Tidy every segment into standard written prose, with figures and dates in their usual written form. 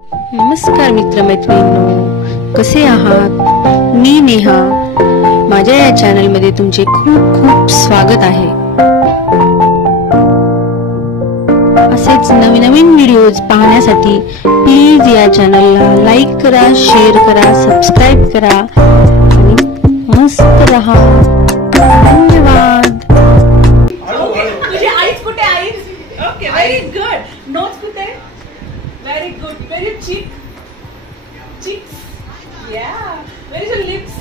नमस्कार मित्रमैत्रिणींनो, कसे आहात? मी नेहा. माझ्या या चॅनलमध्ये तुमचे खूप खूप स्वागत आहे. असेच नवीन नवीन व्हिडिओज पाहण्यासाठी प्लीज या चॅनलला लाईक करा, शेअर करा, सबस्क्राईब करा आणि मस्त रहा. धन्यवाद. तुझी आईज कुठे? Eyes okay, very good. Nose कुठे? Very good. Very cheek cheeks, yeah. Where is your lips?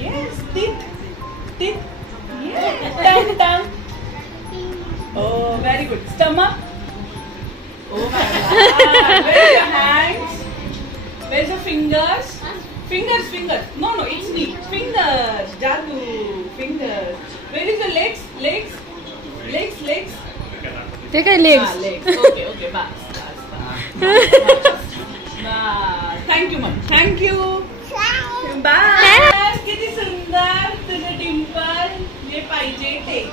Yes. Teeth, yeah. Tongue. Oh, very good. Stomach. Oh my God. Where is your hands? Where is your fingers? Fingers. No, it's me. Fingers. Jadu. Fingers. Where is your legs? Legs. ते काय legs? Legs. Okay. Bas. Thank you मग. Thank you. Bye. किती सुंदर तुझं डिंपल. हे पाहिजे. Take.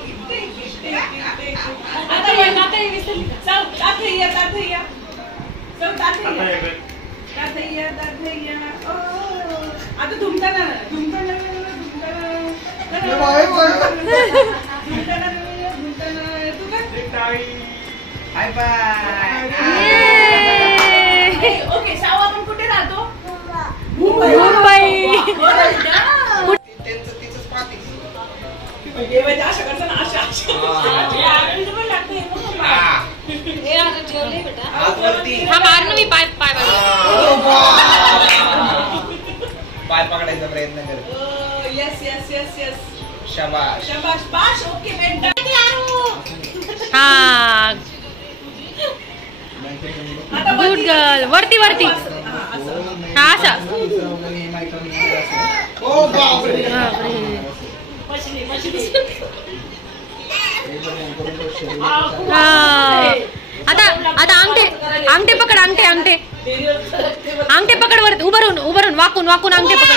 आता धुमताना bye bye. Okay, साऊ आपण कुठे राहतो? मुंबई. पाय पकडायचा प्रयत्न कर. येस. शाबाश. ओके बेटा. हा, गुड गर्ल. वरती हा असा. आता अंगठे पकड. अंगठे पकड. वरती उभं राहून वाकून अंगठे पकड.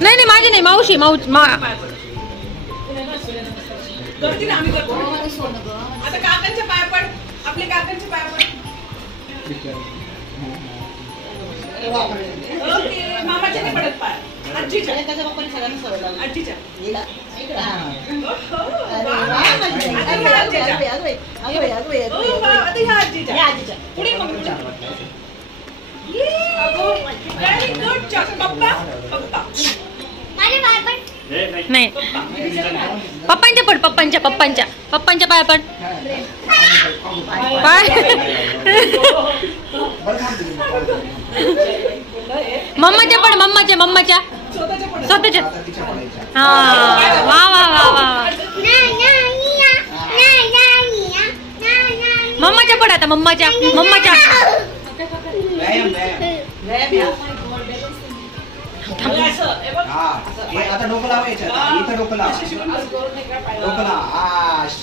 नाही माझे नाही. मावशी करते ना आम्ही करतो. आता काकांच्या पाया पड. आपले काकांचे पाया पड. ओके, मामाच्या नाही पडत पाय. आजीच्या. आजीच्या. पुढे व्हेरी गुड. पप्पा नाही. पप्पांच्या पड. पप्पांच्या पाया पड. मम्माच्या पड. मम्माच्या स्वतःच्या. हा, वा. मम्माच्या पड. आता मम्माच्या. आता डोकं लावायचं. इथं डोकं लाव.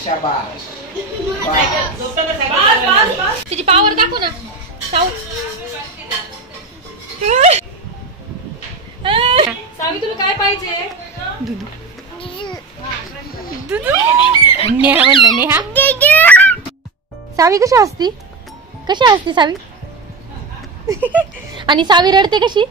शाबाश. तिची पावर दाखव ना. सावी, तुला काय पाहिजे? नेहा. सावी कशी असती सावी? आणि सावी रडते कशी?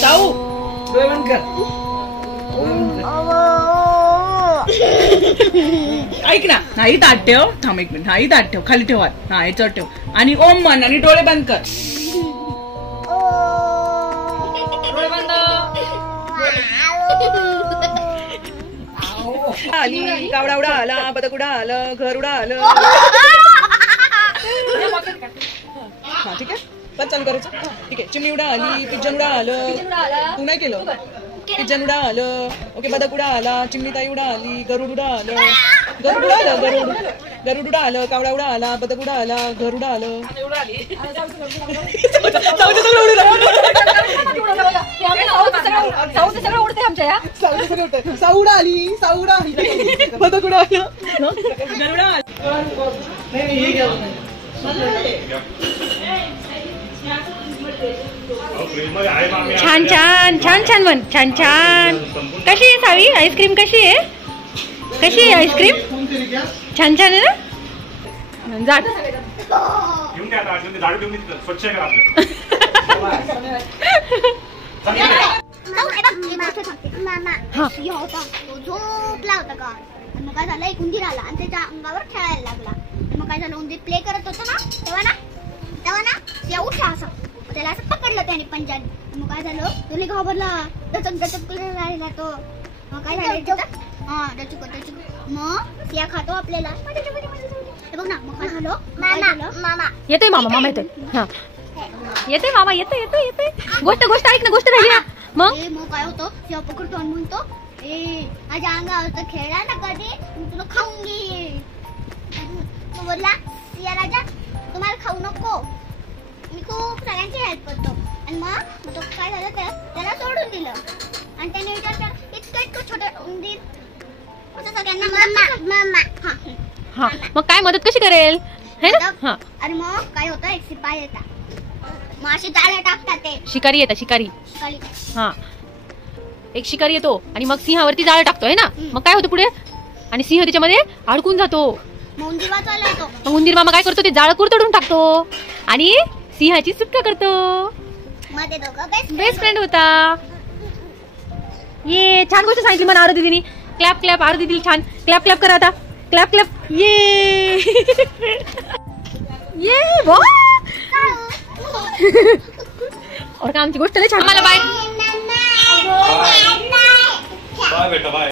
साऊ डोळे बंद कर. ऐक ना. नाही ताट ठेव. थांब 1 मिनिट. नाही ताट ठेव. खाली ठेव. हा, याच्यावर ठेव. आणि ओम म्हण आणि डोळे बंद कर. डोळे बंद. आली कावडा उडा आला, बदक उडा आलं, घर उडा आलं. हा, ठीक आहे. पण चालू करायचं. ठीक आहे. चिमणी उडा आली, पिजन उडा आलं. तू नाही केलं. पिजन उडा आलं. ओके, बदक उडा आला, चिमणी ताई उडा आली, गरुड उडा आलं. गरुड उडा आलं, कावडा उडा आला, बदक उडा आला, घर उडा आलं. साऊंड सगळं उडते आमच्या या. साऊडा आली साऊडा आली कुठं आलं गरुडा आला. छान छान छान छान म्हण. छान छान. कशी आहे सावी आईस्क्रीम? कशी आहे? कशी आहे आईस्क्रीम? छान छान आहे ना. जा स्वच्छ करा झोपला होता का. मग काय झालं, एक उंदीर आला आणि त्याच्या अंगावर खेळायला लागला. मग काय झालं, उंदीर प्ले करत होता ना तेव्हा ना सिया उठला असं. त्याला असं पकडलं त्याने पंजाने. मग काय झालं, त्याने घाबरला. डचक राहिला तो. मग काय झालं, डचक मग सिया खातो आपल्याला. बघ ना, मग काय झालं, मामा येतोय. मामा येतोय. हा येतोय मामा. येतोय. गोष्ट ऐक ना. गोष्ट राहिली ना. मग काय होतं, सिया पकडतो आणि म्हणतो, ए माझ्या अंगावर खेळला ना कधी, तुला खाऊन घे. तो बोलला, सिया राजा तुम्हाला खाऊ नको, मी खूप सगळ्यांची हेल्प करतो. आणि मग तो काय झालं, त्याला सोडून दिलं. आणि त्याने विचार केला, इतकं छोटं उंदीर सगळ्यांना मामा. हा मग काय मदत कशी करेल है ना. हा आणि मग काय होतं, एक शिपाई येतात. मग अशी जाळे टाकतात ते. शिकारी येतात. शिकारी. हा एक शिकारी येतो आणि मग सिंहावरती जाळं टाकतो है ना. मग काय होतं पुढे, आणि सिंह त्याच्यामध्ये अडकून जातो. मग उंदीर वाचवायला येतो. मग उंदीर मामा काय करतो, ते जाळं कुरतडून टाकतो आणि सिंहाची सुटका करतो. मग ते दोघं बेस्ट फ्रेंड होता. ये छान गोष्ट सांगितली मला आरू दीदीनी. Clap clap. आरू दीदीला छान क्लॅप क्लॅप करा आता. Clap clap. ये ये वा. और का आमची गोष्ट लय छान. मला बाय बाय बेटा बाय.